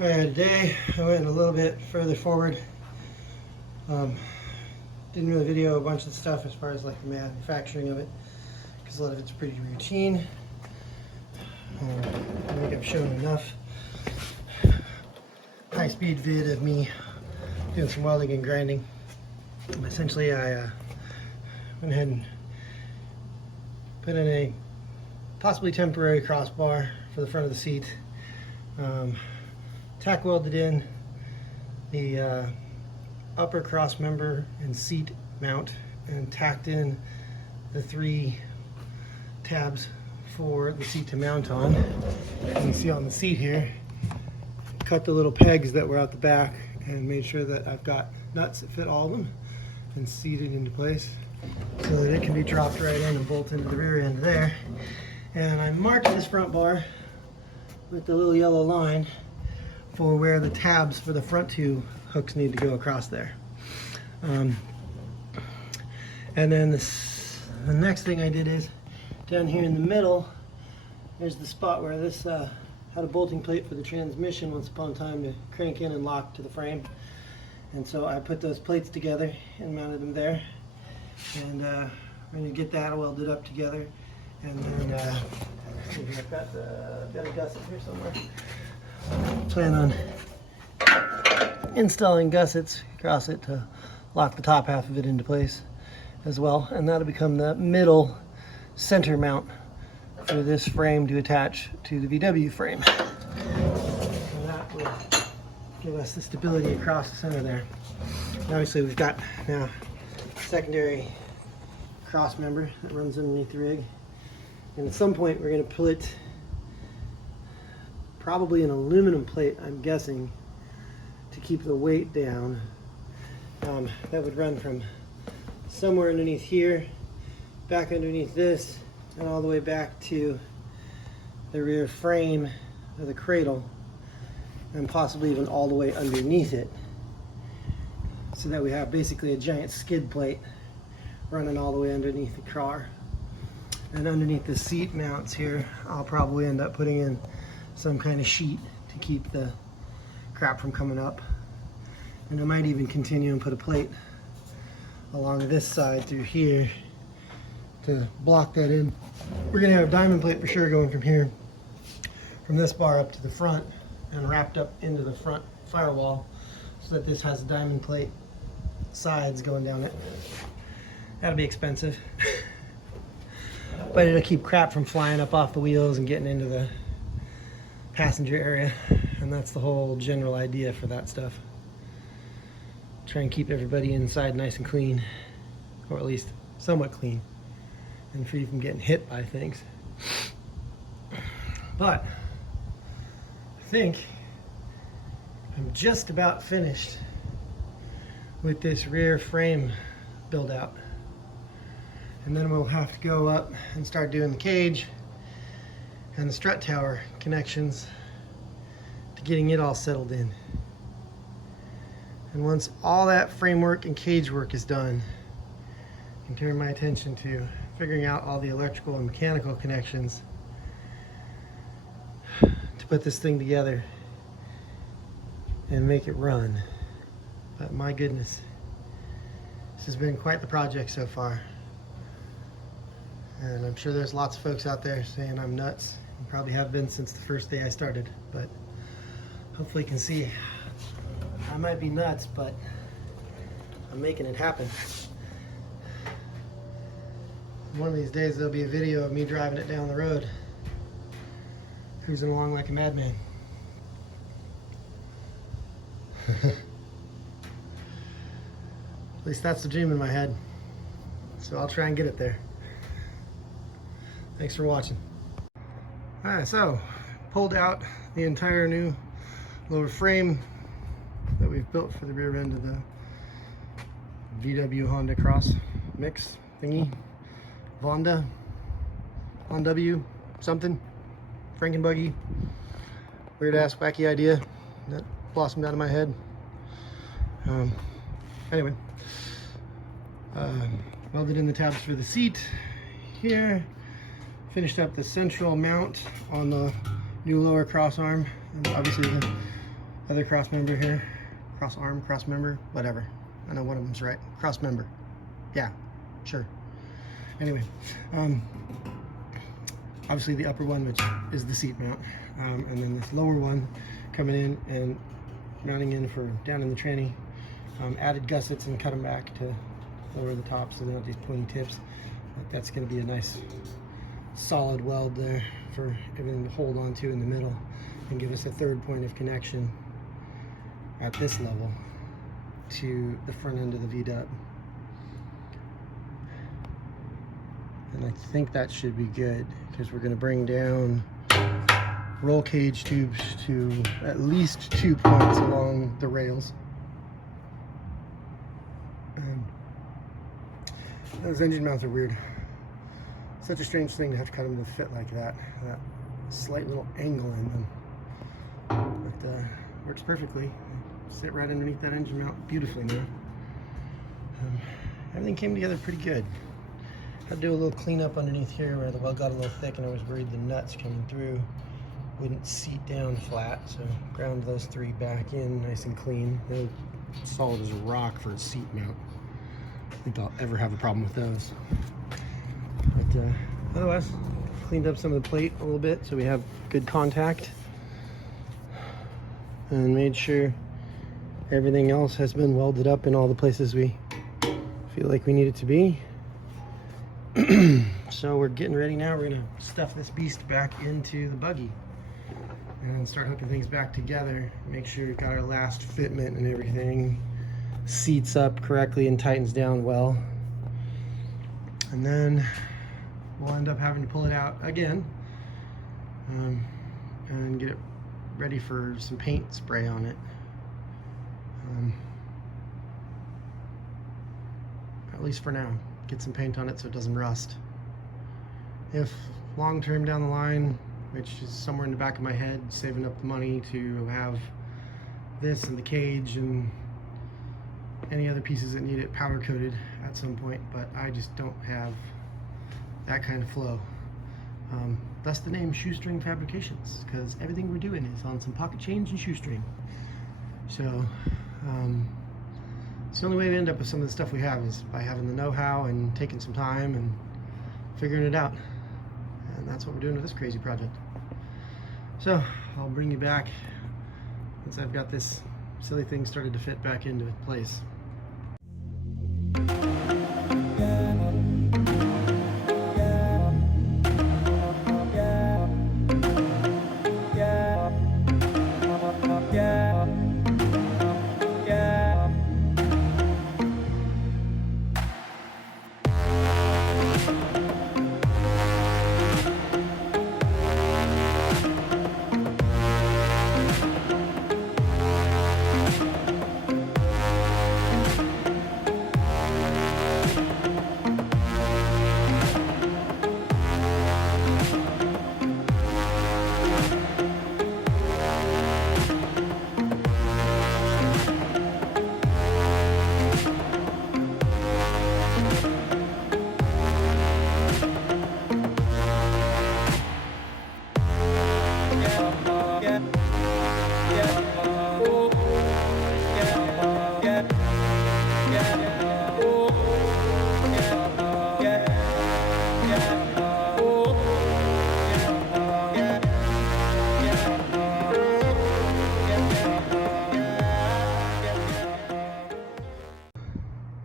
Alright, today I went a little bit further forward. Didn't really video a bunch of stuff as far as like the manufacturing of it, because a lot of it's pretty routine. I think I've shown enough high-speed vid of me doing some welding and grinding. Essentially, I went ahead and put in a possibly temporary crossbar for the front of the seat. Tack welded in the upper cross member and seat mount, and tacked in the 3 tabs for the seat to mount on. You can see on the seat here, cut the little pegs that were out the back and made sure that I've got nuts that fit all of them and seated into place so that it can be dropped right in and bolted into the rear end there. And I marked this front bar with the little yellow line for where the tabs for the front 2 hooks need to go across there. And then the next thing I did is down here in the middle, there's the spot where this had a bolting plate for the transmission once upon a time to crank in and lock to the frame. And so I put those plates together and mounted them there. And I'm going to get that welded up together. And then I've got a gusset here somewhere. Plan on installing gussets across it to lock the top half of it into place as well, and that'll become the middle center mount for this frame to attach to the VW frame. And that will give us the stability across the center there. And obviously we've got now a secondary cross member that runs underneath the rig, and at some point we're going to put probably an aluminum plate, I'm guessing, to keep the weight down. That would run from somewhere underneath here, back underneath this, and all the way back to the rear frame of the cradle, and possibly even all the way underneath it, so that we have basically a giant skid plate running all the way underneath the car. And underneath the seat mounts here, I'll probably end up putting in some kind of sheet to keep the crap from coming up. And I might even continue and put a plate along this side through here to block that in. We're going to have a diamond plate for sure going from here, from this bar up to the front and wrapped up into the front firewall, so that this has a diamond plate sides going down it. That'll be expensive. But it'll keep crap from flying up off the wheels and getting into the passenger area, and that's the whole general idea for that stuff. Try and keep everybody inside nice and clean, or at least somewhat clean, and free from getting hit by things. But I think I'm just about finished with this rear frame build out, and then we'll have to go up and start doing the cage and the strut tower connections to getting it all settled in. And once all that framework and cage work is done, I can turn my attention to figuring out all the electrical and mechanical connections to put this thing together and make it run. But my goodness, this has been quite the project so far. And I'm sure there's lots of folks out there saying I'm nuts. And probably have been since the first day I started, but hopefully you can see I might be nuts, but I'm making it happen. One of these days there'll be a video of me driving it down the road, cruising along like a madman. At least that's the dream in my head, so I'll try and get it there. Thanks for watching. Alright, so pulled out the entire new lower frame that we've built for the rear end of the VW Honda Cross mix thingy. Honda W something, Buggy. Weird ass wacky idea that blossomed out of my head. Anyway, welded in the tabs for the seat here. Finished up the central mount on the new lower cross arm, and obviously the other cross member here, cross arm, cross member, whatever. I know one of them's right. Cross member. Yeah, sure. Anyway, obviously the upper one, which is the seat mount, and then this lower one coming in and mounting in for down in the tranny. Added gussets and cut them back to lower the top so they're not these pointy tips. But that's going to be a nice solid weld there for everything to hold on to in the middle and give us a third point of connection at this level to the front end of the V-dub. And I think that should be good because we're going to bring down roll cage tubes to at least 2 points along the rails. And those engine mounts are weird. Such a strange thing to have to cut them to fit like that. That slight little angle in them. But works perfectly. Sit right underneath that engine mount beautifully now. Everything came together pretty good. Had to do a little cleanup underneath here where the weld got a little thick and I was worried the nuts coming through wouldn't seat down flat. So ground those 3 back in nice and clean. They're solid as a rock for a seat mount. I don't think I'll ever have a problem with those. But otherwise, cleaned up some of the plate a little bit so we have good contact. And made sure everything else has been welded up in all the places we feel like we need it to be. So we're getting ready now. We're gonna stuff this beast back into the buggy and start hooking things back together. Make sure we've got our last fitment and everything seats up correctly and tightens down well. And then we'll end up having to pull it out again and get it ready for some paint spray on it. At least for now. Get some paint on it so it doesn't rust. If long term down the line, which is somewhere in the back of my head, saving up the money to have this and the cage and any other pieces that need it powder coated at some point, but I just don't have that kind of flow. Thus the name Shoestring Fabrications, because everything we're doing is on some pocket change and shoestring. So it's the only way we end up with some of the stuff we have is by having the know-how and taking some time and figuring it out. And that's what we're doing with this crazy project. So I'll bring you back once I've got this silly thing started to fit back into place.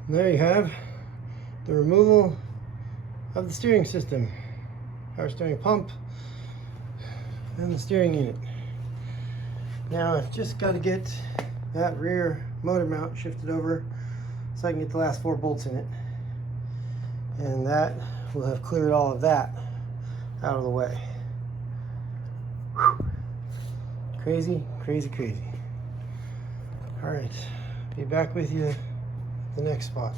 There you have the removal of the steering system, power steering pump, and the steering unit. Now I've just got to get that rear motor mount shifted over so I can get the last 4 bolts in it, and that will have cleared all of that out of the way. Whew. Crazy, crazy, crazy. All right, be back with you at the next spot.